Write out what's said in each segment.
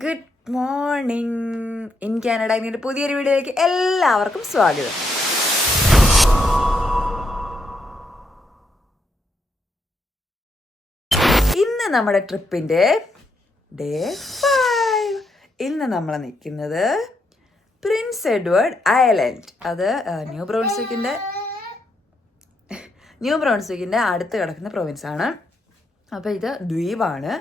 Good morning in Canada. ഇങ്ങനെ പുതിയൊരു വീഡിയോയിലേക്ക് എല്ലാവർക്കും സ്വാഗതം. ഇന്ന് നമ്മുടെ ട്രിപ്പിൻ്റെ ഡേ 5. ഇന്ന് നമ്മൾ നിൽക്കുന്നത് പ്രിൻസ് എഡ്വേർഡ് ഐലൻഡ്. അത് ന്യൂ ബ്രൗൺസ്വിക്കിൻ്റെ അടുത്ത് കിടക്കുന്ന പ്രൊവിൻസാണ്. അപ്പോൾ ഇത് ദ്വീപാണ്.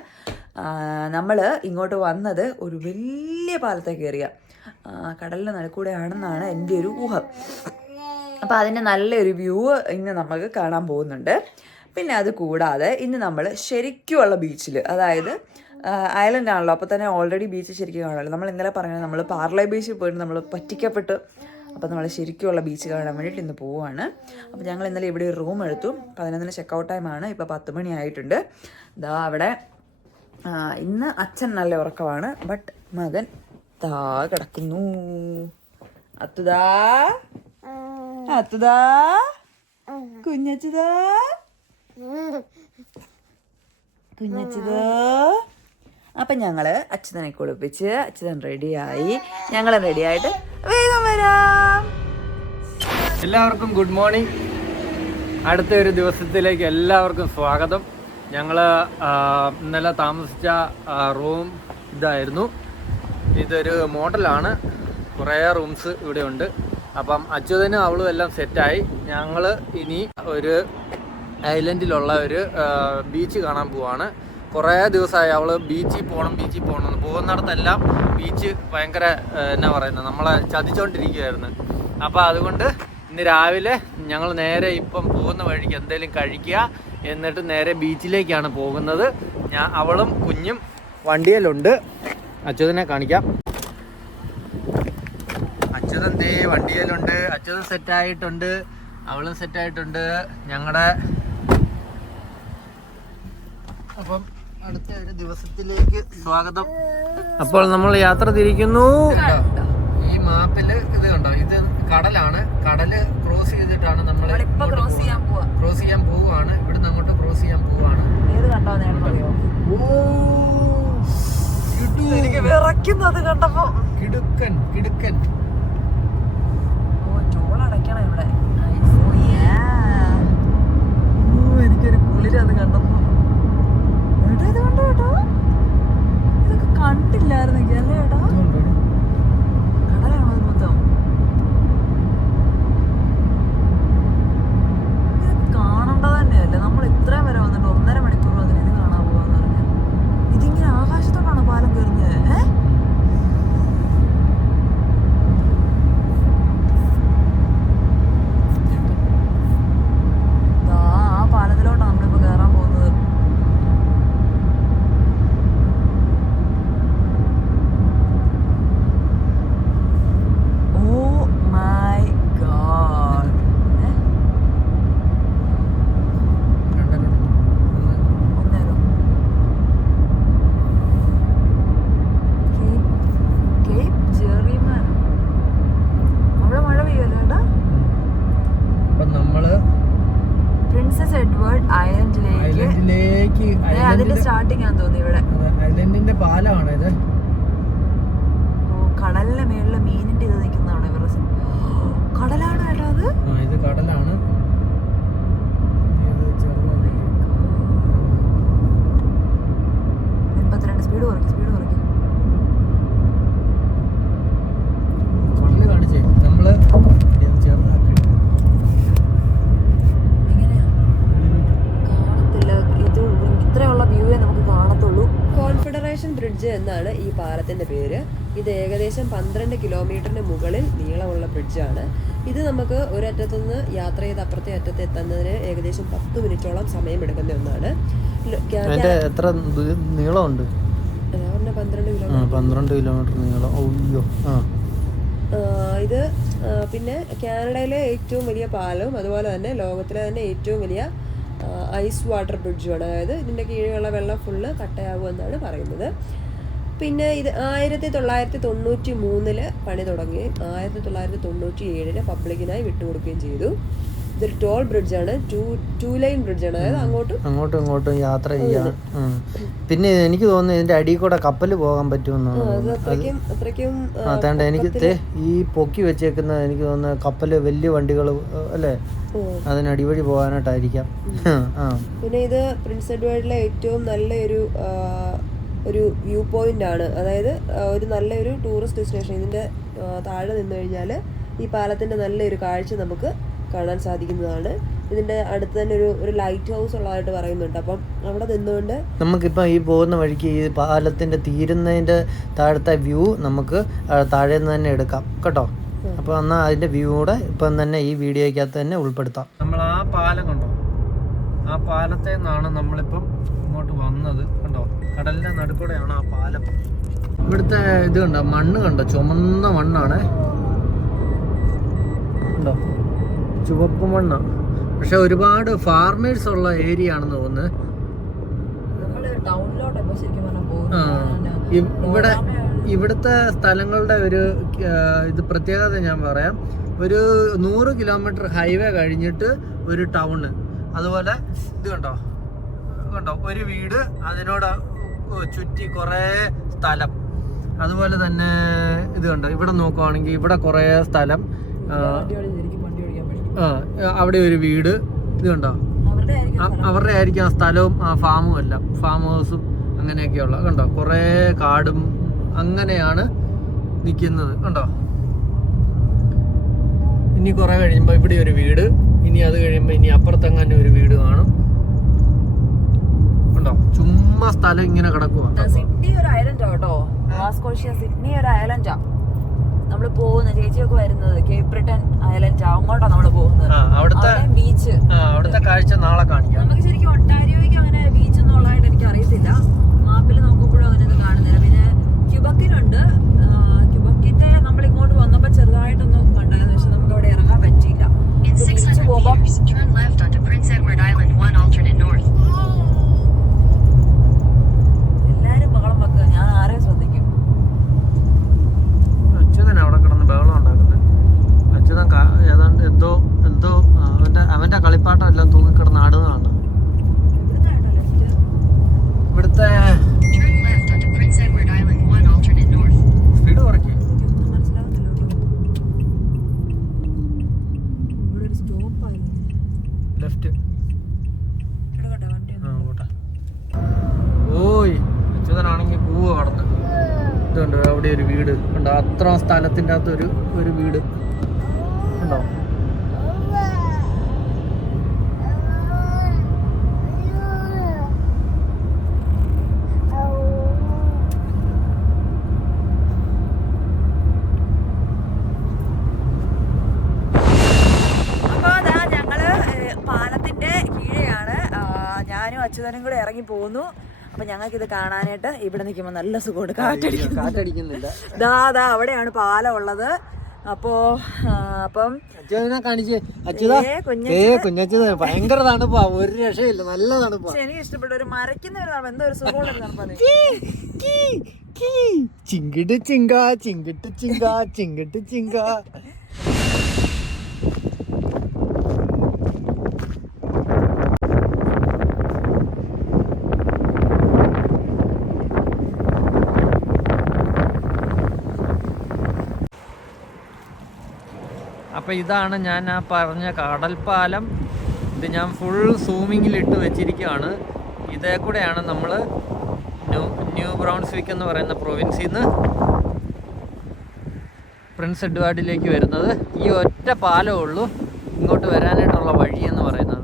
നമ്മൾ ഇങ്ങോട്ട് വന്നത് ഒരു വലിയ പാലത്തെ കയറിയ കടലിൻ്റെ നടുക്കൂടെയാണെന്നാണ് എൻ്റെ ഒരു ഊഹം. അപ്പോൾ അതിൻ്റെ നല്ലൊരു വ്യൂ ഇന്ന് നമുക്ക് കാണാൻ പോകുന്നുണ്ട്. പിന്നെ അത് കൂടാതെ ഇന്ന് നമ്മൾ ശരിക്കുമുള്ള ബീച്ചിൽ, അതായത് ഐലൻഡ് ആണല്ലോ, അപ്പോൾ തന്നെ ഓൾറെഡി ബീച്ച് ശരിക്കും കാണുമല്ലോ. നമ്മൾ ഇന്നലെ പറഞ്ഞത് നമ്മൾ പാർലേ ബീച്ചിൽ പോയിട്ട് നമ്മൾ പറ്റിക്കപ്പെട്ട്, അപ്പോൾ നമ്മൾ ശരിക്കുമുള്ള ബീച്ച് കാണാൻ വേണ്ടിയിട്ട് ഇന്ന് പോവുകയാണ്. അപ്പോൾ ഞങ്ങൾ ഇന്നലെ ഇവിടെ ഒരു റൂം എടുത്തു. 11 ചെക്കൗട്ട് ടൈമാണ്. ഇപ്പോൾ 10 മണി ആയിട്ടുണ്ട്. ഇതാ അവിടെ ഇന്ന് അച്ഛൻ നല്ല ഉറക്കമാണ്, ബട്ട് മകൻ താ കിടക്കുന്നു. അത്തുതാ അത്തുതാ കുഞ്ഞച്ചുതാ കുഞ്ഞച്ചുതാ. അപ്പം ഞങ്ങൾ അച്ഛനെ കുളിപ്പിച്ച് അച്ഛൻ റെഡിയായി, ഞങ്ങൾ റെഡിയായിട്ട് വേഗം വരാം. എല്ലാവർക്കും ഗുഡ് മോർണിംഗ്. അടുത്ത ഒരു ദിവസത്തിലേക്ക് എല്ലാവർക്കും സ്വാഗതം. ഞങ്ങൾ ഇന്നലെ താമസിച്ച റൂം ഇതായിരുന്നു. ഇതൊരു മോഡലാണ്, കുറേ റൂംസ് ഇവിടെ ഉണ്ട്. അപ്പം അച്യുതനും അവളും എല്ലാം സെറ്റായി. ഞങ്ങൾ ഇനി ഒരു ഐലൻഡിലുള്ള ഒരു ബീച്ച് കാണാൻ പോവാണ്. കുറേ ദിവസമായി അവൾ ബീച്ചിൽ പോകണം എന്ന് പോകുന്നിടത്തെല്ലാം ബീച്ച് ഭയങ്കര എന്നാ പറയുന്നത്, നമ്മളെ ചതിച്ചോണ്ടിരിക്കുകയായിരുന്നു. അപ്പോൾ അതുകൊണ്ട് ഇന്ന് രാവിലെ ഞങ്ങൾ നേരെ ഇപ്പം പോകുന്ന വഴിക്ക് എന്തെങ്കിലും കഴിക്കുക, എന്നിട്ട് നേരെ ബീച്ചിലേക്കാണ് പോകുന്നത്. അവളും കുഞ്ഞും വണ്ടിയിലുണ്ട്. അച്യുതനെ കാണിക്കാം. അച്യുതൻ ദേ വണ്ടിയിലുണ്ട്. അച്യുതൻ സെറ്റായിട്ടുണ്ട്, അവളും സെറ്റായിട്ടുണ്ട്. ഞങ്ങളുടെ അപ്പം അടുത്ത ഒരു ദിവസത്തിലേക്ക് സ്വാഗതം. അപ്പോൾ നമ്മൾ യാത്ര തിരിക്കുന്നു. ഈ മാപ്പില് ഇത് കണ്ടോ, ഇത് കടലാണ്. കടല് ക്രോസ് ചെയ്തിട്ടാണ് നമ്മൾ ക്രോസ് ചെയ്യാൻ പോവുകയാണ്. ഇവിടുന്ന് അങ്ങോട്ട് ക്രോസ് ചെയ്യാൻ പോവുകയാണ്. കിടുക്കൻ എനിക്കൊരു കുളിരത് കണ്ടപ്പോ. ഇത് കണ്ടോ കേട്ടോ, ഇതൊക്കെ കണ്ടില്ലായിരുന്നെങ്കിൽ അല്ലേ ഏട്ടാ? കടലാണോ അത് മൊത്തം? ഇത് കാണേണ്ടത് തന്നെയല്ലേ. നമ്മൾ ഇത്രയും വരെ വന്നിട്ട് 1.5 മണിക്കൂർ അതിന് ഇത് കാണാൻ പോവാന്ന് പറഞ്ഞാൽ ഇതിങ്ങനെ ആകാശത്തോട്ടാണോ പാലം കയറുന്നത്? ആ പാലത്തിലോട്ടാണ് നമ്മളിപ്പോ കയറാൻ പോകുന്നത്. സ്റ്റാർട്ടിംഗ് ആണെന്ന് തോന്നി ഇവിടെ. ഐലൻഡിന്റെ പാലമാണ് ഇത്. കടലിന്റെ മേളില് മീനിന്റെ ഇത് നിൽക്കുന്നതാണ് ഇവരുടെ. കടലാണ് കേട്ടോ അത്. ഇത് കടലാണ്. 82 സ്പീഡ് കുറയ്ക്കും. കടല് കാണിച്ചേ നമ്മള് ചെറുതാക്കി. ഇത്രയുള്ള വ്യൂവേ നമുക്ക് കാണത്തുള്ളൂ. കോൺഫെഡറേഷൻ ബ്രിഡ്ജ് എന്നാണ് ഈ പാലത്തിൻ്റെ പേര്. ഇത് ഏകദേശം 12 കിലോമീറ്ററിന് മുകളിൽ നീളമുള്ള ബ്രിഡ്ജാണ്. ഇത് നമുക്ക് ഒരറ്റത്തുനിന്ന് യാത്ര ചെയ്ത് അപ്പുറത്തെ അറ്റത്ത് എത്തുന്നതിന് ഏകദേശം 10 മിനിറ്റോളം സമയമെടുക്കുന്ന ഒന്നാണ്. എത്ര നീളമുണ്ട്? 12 കിലോമീറ്റർ നീളം. ഇത് പിന്നെ കാനഡയിലെ ഏറ്റവും വലിയ പാലവും അതുപോലെ തന്നെ ലോകത്തിലെ തന്നെ ഏറ്റവും വലിയ ഐസ് വാട്ടർ ബ്രിഡ്ജുമാണ്. അതായത് ഇതിൻ്റെ കീഴിലുള്ള വെള്ളം ഫുള്ള് കട്ടയാകുമെന്നാണ് പറയുന്നത്. പിന്നെ ഇത് 1993 പണി തുടങ്ങി 1997 പബ്ലിക്കിനായി വിട്ടുകൊടുക്കുകയും ചെയ്തു. ഇതൊരു ടോൾ ബ്രിഡ്ജാണ്, 2 ലൈൻ ബ്രിഡ്ജാണ്, അതായത് അങ്ങോട്ടും ഇങ്ങോട്ടും യാത്ര ചെയ്യാം. പിന്നെ എനിക്ക് തോന്നുന്നു ഇതിന്റെ അടിയിൽ കൂടെ കപ്പൽ പോകാൻ പറ്റുമെന്നാണ്. അതേണ്ട എനിക്ക് ഈ പൊക്കി വെച്ചേക്കുന്ന എനിക്ക് തോന്നുന്നു കപ്പല് വലിയ വണ്ടികൾ അല്ലേ, അതിന് അടിവഴി പോകാനായിട്ടായിരിക്കാം. പിന്നെ ഇത് പ്രിൻസ് എഡ്വേർഡിലെ ഏറ്റവും നല്ലൊരു ഒരു വ്യൂ പോയിന്റ് ആണ്, അതായത് ഒരു നല്ലൊരു ടൂറിസ്റ്റ് ഡെസ്റ്റിനേഷൻ. ഇതിന്റെ താഴെ നിന്ന് കഴിഞ്ഞാൽ ഈ പാലത്തിന്റെ നല്ലൊരു കാഴ്ച നമുക്ക് കാണാൻ സാധിക്കുന്നതാണ്. ഇതിന്റെ അടുത്ത് തന്നെ ഒരു ലൈറ്റ് ഹൗസ് ഉള്ളതായിട്ട് പറയുന്നുണ്ട്. അപ്പം അവിടെ നിന്നുകൊണ്ട് നമുക്കിപ്പം ഈ പോകുന്ന വഴിക്ക് ഈ പാലത്തിന്റെ തീരുന്നതിന്റെ താഴത്തെ വ്യൂ നമുക്ക് താഴെ നിന്ന് തന്നെ എടുക്കാം കേട്ടോ. അപ്പൊ എന്നാൽ അതിന്റെ വ്യൂ കൂടെ ഇപ്പം തന്നെ ഈ വീഡിയോയ്ക്കകത്ത് തന്നെ ഉൾപ്പെടുത്താം. നമ്മൾ ആ പാലം കണ്ടോ, ആ പാലത്തിൽ നിന്നാണ് നമ്മളിപ്പം ഇങ്ങോട്ട് വന്നത് കണ്ടോ. കടലിന്റെ നടുക്കൂടെയാണ് ആ പാലം. ഇവിടുത്തെ ഇത് കണ്ടോ, മണ്ണ് കണ്ടോ, ചുമന്ന മണ്ണാണ് കണ്ടോ, ചുവപ്പ് മണ്ണ്. പക്ഷെ ഒരുപാട് ഫാർമേഴ്സ് ഉള്ള ഏരിയ ആണെന്ന് തോന്നുന്നത്. ഇവിടുത്തെ സ്ഥലങ്ങളുടെ ഒരു ഇത് പ്രത്യേകത ഞാൻ പറയാം. ഒരു 100 കിലോമീറ്റർ ഹൈവേ കഴിഞ്ഞിട്ട് ഒരു ടൗണ്, അതുപോലെ ഇത് കണ്ടോ ഒരു വീട്, അതിനോട് ചുറ്റി കുറേ സ്ഥലം, അതുപോലെ തന്നെ ഇത് കണ്ടോ ഇവിടെ നോക്കുവാണെങ്കിൽ ഇവിടെ കുറേ സ്ഥലം, അവിടെ ഒരു വീട്, ഇത് കണ്ടോ അവരുടെ ആയിരിക്കും ആ സ്ഥലവും ആ ഫാമും എല്ലാം, ഫാം ഹൗസും അങ്ങനെയൊക്കെയുള്ള കണ്ടോ, കുറേ കാടും അങ്ങനെയാണ് നിൽക്കുന്നത് കണ്ടോ. ഇനി കുറെ കഴിയുമ്പോൾ ഇവിടെ ഒരു വീട്, ഇനി അത് കഴിയുമ്പോൾ ഇനി അപ്പുറത്തെങ്ങനെ ഒരു വീട് കാണും കണ്ടോ. ചുമ്മാ സ്ഥലം ഇങ്ങനെ കിടക്കുക. സിഡ്നി ഒരു ഐലൻഡാ കേട്ടോ, വാസ്കോഷ്യ സിഡ്നി ഒരു ഐലൻഡാ. നമ്മള് പോകുന്ന ചേച്ചിയൊക്കെ വരുന്നത് കേപ്പ് ബ്രിട്ടൻ ഐലൻഡ്, അങ്ങോട്ടാ നമ്മള് പോകുന്നത്. അവിടുത്തെ ബീച്ച്, അവിടുത്തെ കാഴ്ച നാളെ കാണിക്കാം. നമുക്ക് ശരിക്കും ഒട്ടാരിയോയ്ക്ക് അങ്ങനെ ബീച്ച് എന്നുള്ളതായിട്ട് എനിക്ക് അറിയത്തില്ല, മാപ്പിൽ നോക്കുമ്പോഴും അങ്ങനെ ഒന്നും കാണുന്നില്ല. പിന്നെ ക്യുബക്കിനുണ്ട്, ക്യുബക്കിന്റെ നമ്മൾ ഇങ്ങോട്ട് വന്നപ്പോ ചെറുതായിട്ടൊന്നും കണ്ടായിരുന്നു, പക്ഷെ നമുക്ക് അവിടെ ഇറങ്ങാൻ പറ്റിയില്ല. എല്ലാരും ബഹളം വെക്കുക, ഞാൻ ആരെയും ശ്രദ്ധിക്കും. അച്യുതൻ അവിടെ കിടന്ന് ബഹളം ഉണ്ടാക്കുന്നത്. അച്യുതൻ ഏതാണ്ട് എന്തോ അവന്റെ കളിപ്പാട്ടം എല്ലാം തൂങ്ങിക്കിടന്ന് ആടുന്നതാണ്. ഇവിടുത്തെ സ്പീഡ് കുറയ്ക്കും. ലെഫ്റ്റ് ഓയ് അച്യുതനാണെങ്കിൽ പൂവ് കടന്ന് ഇതുണ്ട്. അവിടെ ഒരു വീട് ഉണ്ട്, അത്ര സ്ഥലത്തിൻ്റെ അകത്ത് ഒരു വീട് ഉണ്ടോ. അച്യുതനും കൂടെ ഇറങ്ങി പോന്നു. അപ്പൊ ഞങ്ങൾക്ക് ഇത് കാണാനായിട്ട് ഇവിടെ നിൽക്കുമ്പോൾ നല്ല സുഖമുണ്ട്, കാറ്റടിക്കുന്നില്ല. ദാ അവിടെയാണ് പാലം ഉള്ളത്. അപ്പം കുഞ്ഞച്ഛത് ഭയങ്കര തണുപ്പാ, ഒരു രക്ഷയില്ല, നല്ല തണുപ്പാ. എനിക്ക് ഇഷ്ടപ്പെട്ട ഒരു മരയ്ക്കുന്ന ഒരു തണുപ്പ്, എന്തോ ഒരു സുഖമുള്ള തണുപ്പാണ്. ചിങ്കിട്ട് ചിങ്ക ചിങ്കിട്ട് ചിങ്ക ചിങ്കിട്ട് ചിങ്ക. അപ്പോൾ ഇതാണ് ഞാൻ ആ പറഞ്ഞ കടൽപ്പാലം. ഇത് ഞാൻ ഫുൾ സൂമിങ്ങിലിട്ട് വെച്ചിരിക്കുകയാണ്. ഇതേ കൂടെയാണ് നമ്മൾ ന്യൂ ബ്രൗൺസ്വിക്ക് എന്ന് പറയുന്ന പ്രൊവിൻസിൽ നിന്ന് പ്രിൻസ് എഡ്വേർഡിലേക്ക് വരുന്നത്. ഈ ഒറ്റ പാലമേ ഉള്ളൂ ഇങ്ങോട്ട് വരാനായിട്ടുള്ള വഴി എന്ന് പറയുന്നത്.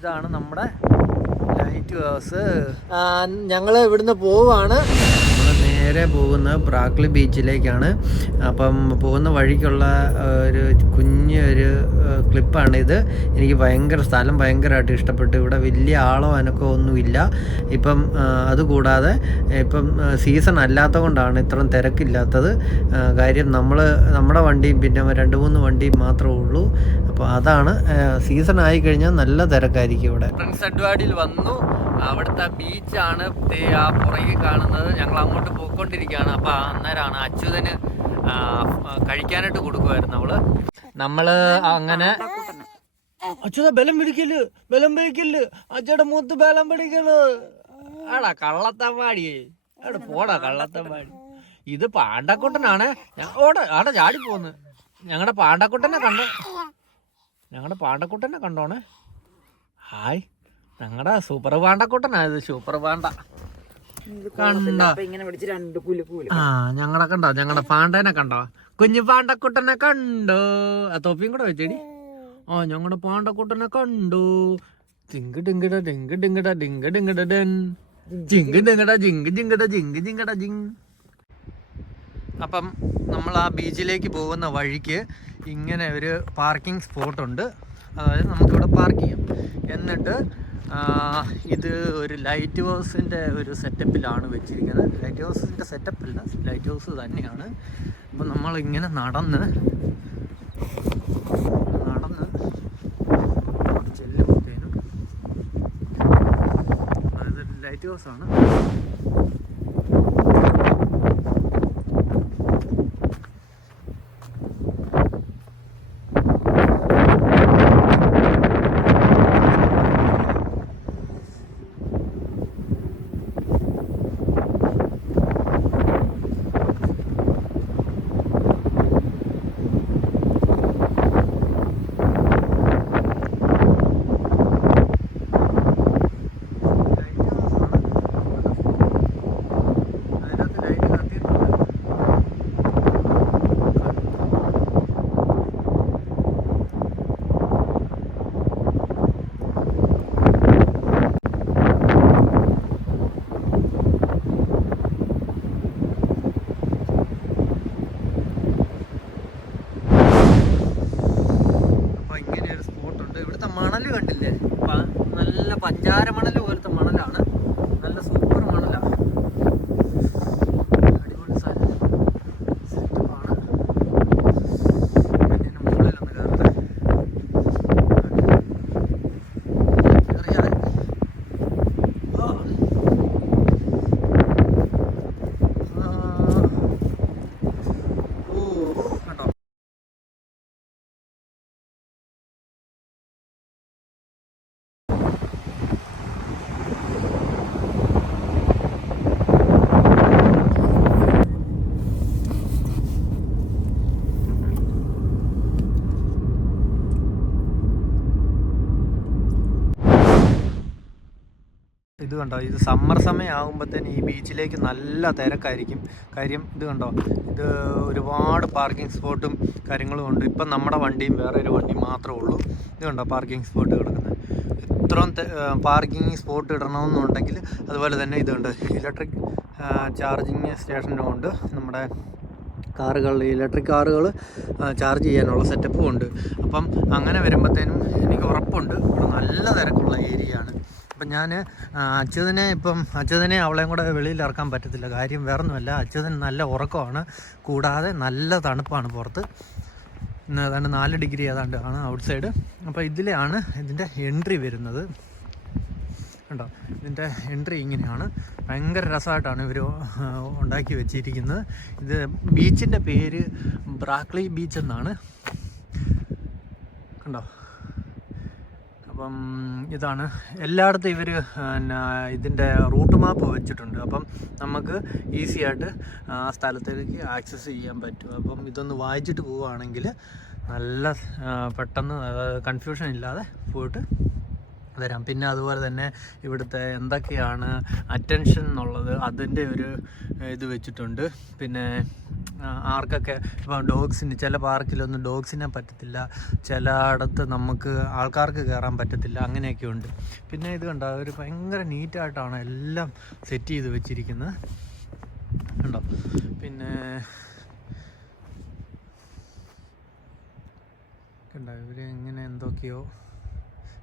ഇതാണ് നമ്മുടെ ലൈറ്റ് ഹൗസ്. ഞങ്ങൾ ഇവിടുന്ന് പോവാണ്. നമ്മൾ നേരെ പോകുന്നത് ബ്രാക്ലി ബീച്ചിലേക്കാണ്. അപ്പം പോകുന്ന വഴിക്കുള്ള ഒരു കുഞ്ഞൊരു ക്ലിപ്പാണിത്. എനിക്ക് സ്ഥലം ഭയങ്കരമായിട്ട് ഇഷ്ടപ്പെട്ടു. ഇവിടെ വലിയ ആളോ അനക്കോ ഒന്നുമില്ല. ഇപ്പം അതുകൂടാതെ ഇപ്പം സീസൺ അല്ലാത്ത കൊണ്ടാണ് ഇത്രയും തിരക്കില്ലാത്തത്. കാര്യം നമ്മുടെ വണ്ടിയും പിന്നെ 2-3 വണ്ടിയും മാത്രമേ ഉള്ളൂ. അപ്പോൾ അതാണ്, സീസൺ ആയിക്കഴിഞ്ഞാൽ നല്ല തിരക്കായിരിക്കും ഇവിടെ. പ്രിൻസ് എഡ്വാർഡിൽ വന്നു. അവിടുത്തെ ബീച്ചാണ് ആ പുറകിൽ കാണുന്നത്. ഞങ്ങൾ അങ്ങോട്ട് പോയിക്കൊണ്ടിരിക്കുകയാണ്. അപ്പോൾ അന്നേരമാണ് അച്യുതന് കഴിക്കാനായിട്ട് കൊടുക്കുമായിരുന്നു നമ്മള് അങ്ങനെ. അച്യുത ബലം പിടിക്കല് അച്ഛയുടെ മൂത്ത് ബലം പിടിക്കല്. ആടാ കള്ളത്തമ്മാടി, അവിടെ പോടാ കള്ളത്തമ്മാടി. ഇത് പാണ്ടക്കുട്ടനാണ്. ആടെ ചാടി പോന്ന്. ഞങ്ങളുടെ പാണ്ടക്കുട്ടനെ കണ്ടോണേ. ഹായ്, ഞങ്ങളുടെ സൂപ്പർ പാണ്ടക്കുട്ടനാ ഇത്. സൂപ്പർ പാണ്ട ഞങ്ങളുടെ പാണ്ടനെ കണ്ടോ? കുഞ്ഞു പാണ്ടക്കുട്ടനെ കണ്ടോ? ആ തൊപ്പിയും കൂടെ വെച്ചേടി. ഞങ്ങളുടെ പാണ്ടക്കുട്ടനെ കണ്ടു. ജിങ്ക് ഡിങ്കട ഡിങ്ക് ഡിങ്കട ഡിങ്ക് ഡിങ്കട ഡൻ ജിങ്ക് ഡിങ്കട ജിങ്ക് ജിങ്കട ജിങ്ക് ജിങ്കട ജിങ്. അപ്പം നമ്മൾ ആ ബീച്ചിലേക്ക് പോകുന്ന വഴിക്ക് ഇങ്ങനെ ഒരു പാർക്കിംഗ് സ്പോട്ടുണ്ട്. അതായത് നമുക്കിവിടെ പാർക്ക് ചെയ്യാം. എന്നിട്ട് ഇത് ഒരു ലൈറ്റ് ഹൗസിൻ്റെ ഒരു സെറ്റപ്പിലാണ് വെച്ചിരിക്കുന്നത്. ലൈറ്റ് ഹൗസിൻ്റെ സെറ്റപ്പല്ല, ലൈറ്റ് ഹൗസ് തന്നെയാണ്. അപ്പം നമ്മളിങ്ങനെ നടന്ന് ചെല്ലുമ്പോഴത്തേനും അതായത് ലൈറ്റ് ഹൗസാണ്. മണൽ കണ്ടില്ലേ? നല്ല പഞ്ചാര മണൽ പോലത്തെ മണലാണ്. നല്ല സൂപ്പർ മണലാണ്. അടിപൊളി സെറ്റപ്പാണ്. ഇതിന് മുകളിലൊന്ന് കയറട്ടെ. കണ്ടോ? ഇത് കണ്ടോ, ഇത് സമ്മർ സമയം ആകുമ്പോഴത്തേന് ഈ ബീച്ചിലേക്ക് നല്ല തിരക്കായിരിക്കും. കാര്യം ഇത് കണ്ടോ, ഇത് ഒരുപാട് പാർക്കിംഗ് സ്പോട്ടും കാര്യങ്ങളും ഉണ്ട്. ഇപ്പം നമ്മുടെ വണ്ടിയും വേറെ ഒരു വണ്ടിയും മാത്രമേ ഉള്ളൂ. ഇത് കണ്ടോ പാർക്കിംഗ് സ്പോട്ട് കിടക്കുന്നത്. ഇത്രയും പാർക്കിംഗ് സ്പോട്ട് ഇടണമെന്നുണ്ടെങ്കിൽ അതുപോലെ തന്നെ ഇതുണ്ട്, ഇലക്ട്രിക് ചാർജിങ് സ്റ്റേഷനും ഉണ്ട്. നമ്മുടെ ഇലക്ട്രിക് കാറുകൾ ചാർജ് ചെയ്യാനുള്ള സെറ്റപ്പും ഉണ്ട്. അപ്പം അങ്ങനെ വരുമ്പോഴത്തേനും എനിക്ക് ഉറപ്പുണ്ട് ഇവിടെ നല്ല തിരക്കുള്ള ഏരിയയാണ്. അപ്പം ഞാൻ അച്യുതനെ അവളെയും കൂടെ വെളിയിൽ ഇറക്കാൻ പറ്റത്തില്ല. കാര്യം വേറൊന്നുമല്ല, അച്യുതൻ നല്ല ഉറക്കമാണ്. കൂടാതെ നല്ല തണുപ്പാണ് പുറത്ത്. ഇന്ന് ഏതാണ്ട് 4 ഡിഗ്രി ഏതാണ്ട് ആണ് ഔട്ട് സൈഡ്. അപ്പോൾ ഇതിലാണ് ഇതിൻ്റെ എൻട്രി വരുന്നത്. കണ്ടോ, ഇതിൻ്റെ എൻട്രി ഇങ്ങനെയാണ്. ഭയങ്കര രസമായിട്ടാണ് ഇവർ ഉണ്ടാക്കി വെച്ചിരിക്കുന്നത്. ഇത് ബീച്ചിൻ്റെ പേര് ബ്രാക്ലി ബീച്ച് എന്നാണ്. കണ്ടോ, അപ്പം ഇതാണ് എല്ലായിടത്തും ഇവർ ഇതിൻ്റെ റൂട്ട് മാപ്പ് വെച്ചിട്ടുണ്ട്. അപ്പം നമുക്ക് ഈസി ആയിട്ട് ആ സ്ഥലത്തേക്ക് ആക്സസ് ചെയ്യാൻ പറ്റും. അപ്പം ഇതൊന്ന് വായിച്ചിട്ട് പോവുകയാണെങ്കിൽ നല്ല പെട്ടെന്ന് കൺഫ്യൂഷൻ ഇല്ലാതെ പോയിട്ട് വരാം. പിന്നെ അതുപോലെ തന്നെ ഇവിടുത്തെ എന്തൊക്കെയാണ് അറ്റൻഷൻ എന്നുള്ളത് അതിൻ്റെ ഒരു ഇത് വെച്ചിട്ടുണ്ട്. പിന്നെ ആർക്കൊക്കെ ഇപ്പം ഡോഗ്സിന് ചില പാർക്കിലൊന്നും ഡോഗ്സിനെ പറ്റത്തില്ല, ചിലയിടത്ത് നമുക്ക് ആൾക്കാർക്ക് കയറാൻ പറ്റത്തില്ല, അങ്ങനെയൊക്കെ ഉണ്ട്. പിന്നെ ഇത് കണ്ടോ, അവർ ഭയങ്കര നീറ്റായിട്ടാണ് എല്ലാം സെറ്റ് ചെയ്ത് വെച്ചിരിക്കുന്നത് കണ്ടോ. പിന്നെ കണ്ടോ ഇവർ ഇങ്ങനെ എന്തൊക്കെയോ,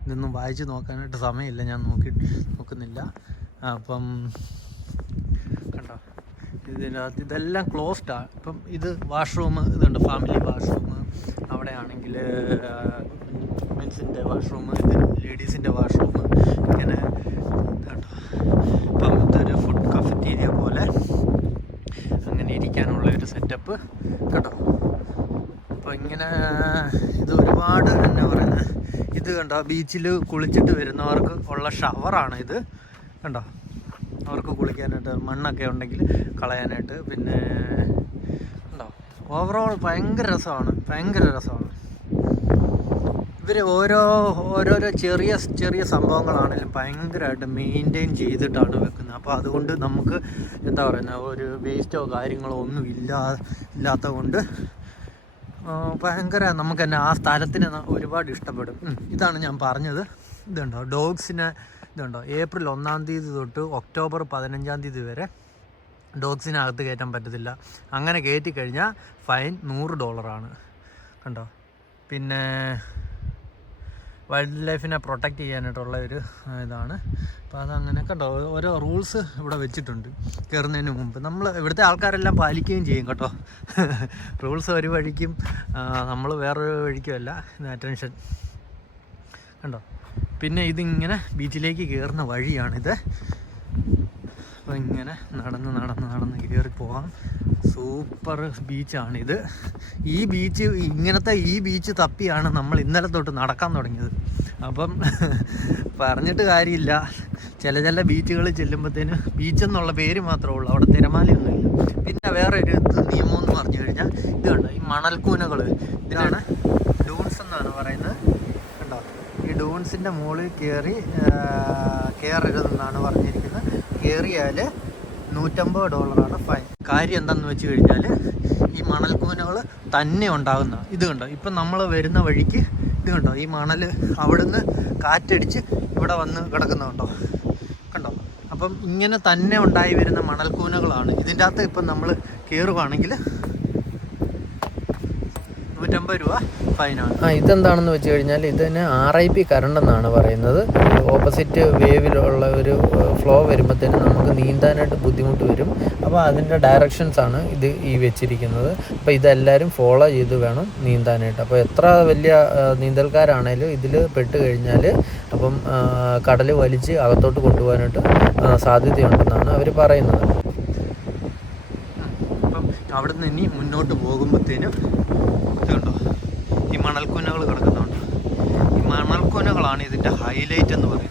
ഇതൊന്നും വായിച്ച് നോക്കാനായിട്ട് സമയമില്ല, ഞാൻ നോക്കുന്നില്ല. അപ്പം കണ്ടോ ഇതിനകത്ത് ഇതെല്ലാം ക്ലോസ്ഡാണ്. ഇപ്പം ഇത് വാഷ്റൂം, ഇതുണ്ട് ഫാമിലി വാഷ്റൂം. അവിടെ ആണെങ്കിൽ മെൻസിൻ്റെ വാഷ്റൂം, ഇത് ലേഡീസിൻ്റെ വാഷ്റൂം. ഇങ്ങനെ കേട്ടോ. ഇപ്പം ഇതൊരു ഫുഡ് കഫറ്റീരിയ പോലെ അങ്ങനെ ഇരിക്കാനുള്ള ഒരു സെറ്റപ്പ് കേട്ടോ. അപ്പോൾ ഇങ്ങനെ ഇത് ഒരുപാട് എന്നാ പറയുന്നത്, ഇത് കണ്ടോ ബീച്ചിൽ കുളിച്ചിട്ട് വരുന്നവർക്ക് ഉള്ള ഷവറാണ് ഇത് കണ്ടോ. അവർക്ക് കുളിക്കാനായിട്ട് മണ്ണൊക്കെ ഉണ്ടെങ്കിൽ കളയാനായിട്ട്. പിന്നെ കണ്ടോ ഓവറോൾ ഭയങ്കര രസമാണ്. ഇവർ ഓരോരോ ചെറിയ സംഭവങ്ങളാണെങ്കിലും ഭയങ്കരമായിട്ട് മെയിൻറ്റെയിൻ ചെയ്തിട്ടാണ് വെക്കുന്നത്. അപ്പോൾ അതുകൊണ്ട് നമുക്ക് എന്താ പറയുന്നത്, ഒരു വേസ്റ്റോ കാര്യങ്ങളോ ഒന്നും ഇല്ലാത്ത കൊണ്ട് ഭയങ്കര നമുക്ക് തന്നെ ആ സ്ഥലത്തിന് ഒരുപാട് ഇഷ്ടപ്പെടും. ഇതാണ് ഞാൻ പറഞ്ഞത്. ഇതുണ്ടോ ഡോഗ്സിനെ, ഇതുണ്ടോ ഏപ്രിൽ 1-ാം തീയതി തൊട്ട് ഒക്ടോബർ 15-ാം തീയതി വരെ ഡോഗ്സിനകത്ത് കയറ്റാൻ പറ്റത്തില്ല. അങ്ങനെ കയറ്റി കഴിഞ്ഞാൽ ഫൈൻ $100 കണ്ടോ. പിന്നെ വൈൽഡ് ലൈഫിനെ പ്രൊട്ടക്റ്റ് ചെയ്യാനായിട്ടുള്ള ഒരു ഇതാണ്. അപ്പോൾ അതങ്ങനെ കണ്ടോ ഓരോ റൂൾസ് ഇവിടെ വെച്ചിട്ടുണ്ട്. കയറുന്നതിന് മുമ്പ് നമ്മൾ ഇവിടുത്തെ ആൾക്കാരെല്ലാം പാലിക്കുകയും ചെയ്യും കേട്ടോ. റൂൾസ് ഒരു വഴിക്കും നമ്മൾ വേറൊരു വഴിക്കുമല്ല. അറ്റൻഷൻ കണ്ടോ. പിന്നെ ഇതിങ്ങനെ ബീച്ചിലേക്ക് കയറുന്ന വഴിയാണിത്. അപ്പോൾ ഇങ്ങനെ നടന്ന് കയറി പോകാം. സൂപ്പർ ബീച്ചാണിത്. ഈ ബീച്ച് തപ്പിയാണ് നമ്മൾ ഇന്നലെ തൊട്ട് നടക്കാൻ തുടങ്ങിയത്. അപ്പം പറഞ്ഞിട്ട് കാര്യമില്ല, ചില ബീച്ചുകളിൽ ചെല്ലുമ്പോഴത്തേന് ബീച്ചെന്നുള്ള പേര് മാത്രമേ ഉള്ളൂ, അവിടെ തിരമാലയൊന്നുമില്ല. പിന്നെ വേറെ ഒരു നിയമം എന്ന് പറഞ്ഞു കഴിഞ്ഞാൽ ഇത് കണ്ടോ, ഈ മണൽക്കൂനകൾ, ഇതിനാണ് ഡൂൺസ് എന്നാണ് പറയുന്നത് കണ്ടോ. ഈ ഡൂൺസിൻ്റെ മുകളിൽ കയറരുതെന്നാണ് പറഞ്ഞിരിക്കുന്നത്. കയറിയാൽ $150 ഫൈൻ. കാര്യം എന്താണെന്ന് വെച്ച് കഴിഞ്ഞാൽ ഈ മണൽക്കൂനകൾ തന്നെ ഉണ്ടാകുന്ന ഇത് കണ്ടോ. ഇപ്പം നമ്മൾ വരുന്ന വഴിക്ക് ഇത് കണ്ടോ, ഈ മണൽ അവിടുന്ന് കാറ്റടിച്ച് ഇവിടെ വന്ന് കിടക്കുന്നുണ്ടോ കണ്ടോ. അപ്പം ഇങ്ങനെ തന്നെ ഉണ്ടായി വരുന്ന മണൽക്കൂനകളാണ്. ഇതിൻ്റെ അകത്ത് ഇപ്പം നമ്മൾ കയറുവാണെങ്കിൽ $150 ഫൈനാണ്. ഇതെന്താണെന്ന് വെച്ച് കഴിഞ്ഞാൽ ഇതിന് RIP കറണ്ട് എന്നാണ് പറയുന്നത്. ഓപ്പോസിറ്റ് വേവിലുള്ള ഒരു ഫ്ലോ വരുമ്പോഴത്തേനും നമുക്ക് നീന്താനായിട്ട് ബുദ്ധിമുട്ട് വരും. അപ്പോൾ അതിൻ്റെ ഡയറക്ഷൻസാണ് ഇത് വെച്ചിരിക്കുന്നത്. അപ്പോൾ ഇതെല്ലാവരും ഫോളോ ചെയ്ത് വേണം നീന്താനായിട്ട്. അപ്പോൾ എത്ര വലിയ നീന്തൽക്കാരാണേലും ഇതിൽ പെട്ട് കഴിഞ്ഞാൽ അപ്പം കടൽ വലിച്ച് അകത്തോട്ട് കൊണ്ടുപോകാനായിട്ട് സാധ്യതയുണ്ടെന്നാണ് അവർ പറയുന്നത്. അപ്പം അവിടുന്ന് ഇനി മുന്നോട്ട് പോകുമ്പോഴത്തേനും ഇതുണ്ടോ ഈ മണൽക്കൂനകൾ കിടക്കുന്നുണ്ട്. ഈ മണൽക്കൂനകളാണ് ഇതിൻ്റെ ഹൈലൈറ്റ് എന്ന് പറയുന്നത്.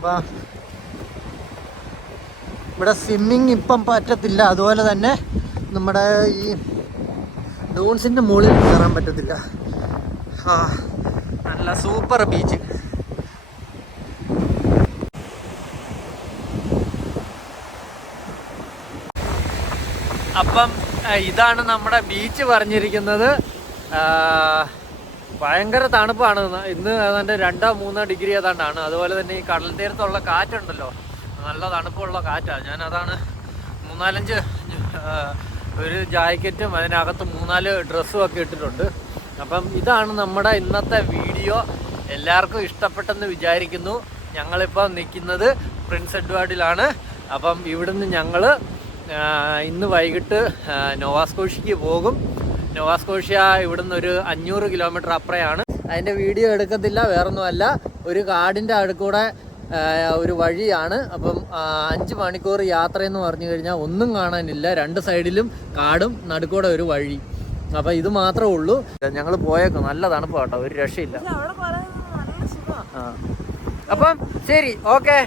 അപ്പോൾ ഇവിടെ സ്വിമ്മിങ് ഇപ്പം പറ്റത്തില്ല. അതുപോലെ തന്നെ നമ്മുടെ ഈ ഡൂൺസിൻ്റെ മുകളിൽ കയറാൻ പറ്റത്തില്ല. നല്ല സൂപ്പർ ബീച്ച്. അപ്പം ഇതാണ് നമ്മുടെ ബീച്ച് പറഞ്ഞിരിക്കുന്നത്. ഭയങ്കര തണുപ്പാണ്. ഇന്ന് ഏതാണ്ട് 2-3 ഡിഗ്രി ഏതാണ്ടാണ്. അതുപോലെ തന്നെ ഈ കടൽ തീരത്തുള്ള കാറ്റുണ്ടല്ലോ, നല്ല തണുപ്പുള്ള കാറ്റാണ്. ഞാൻ അതാണ് 3-4 ഒരു ജാക്കറ്റും അതിനകത്ത് 3-4 ഡ്രസ്സും ഒക്കെ ഇട്ടിട്ടുണ്ട്. അപ്പം ഇതാണ് നമ്മുടെ ഇന്നത്തെ വീഡിയോ. എല്ലാവർക്കും ഇഷ്ടപ്പെട്ടെന്ന് വിചാരിക്കുന്നു. ഞങ്ങളിപ്പോൾ നിൽക്കുന്നത് പ്രിൻസ് എഡ്വാർഡിലാണ്. അപ്പം ഇവിടുന്ന് ഞങ്ങൾ ഇന്ന് വൈകിട്ട് നോവാസ്കോഷ്യക്ക് പോകും. നോവാസ്കോഷ്യ ഇവിടുന്ന് ഒരു 500 കിലോമീറ്റർ അപ്പുറയാണ്. അതിൻ്റെ വീഡിയോ എടുക്കത്തില്ല, വേറൊന്നുമല്ല, ഒരു കാടിൻ്റെ അടുക്കൂടെ ഒരു വഴിയാണ്. അപ്പം 5 മണിക്കൂർ യാത്രയെന്ന് പറഞ്ഞു കഴിഞ്ഞാൽ ഒന്നും കാണാനില്ല. 2 സൈഡിലും കാടും നടുക്കൂടെ ഒരു വഴി. അപ്പം ഇത് മാത്രമേ ഉള്ളൂ. ഞങ്ങൾ പോയേക്കും. നല്ല തണുപ്പ് കേട്ടോ, ഒരു രക്ഷയില്ല. അപ്പം ശരി, ഓക്കെ.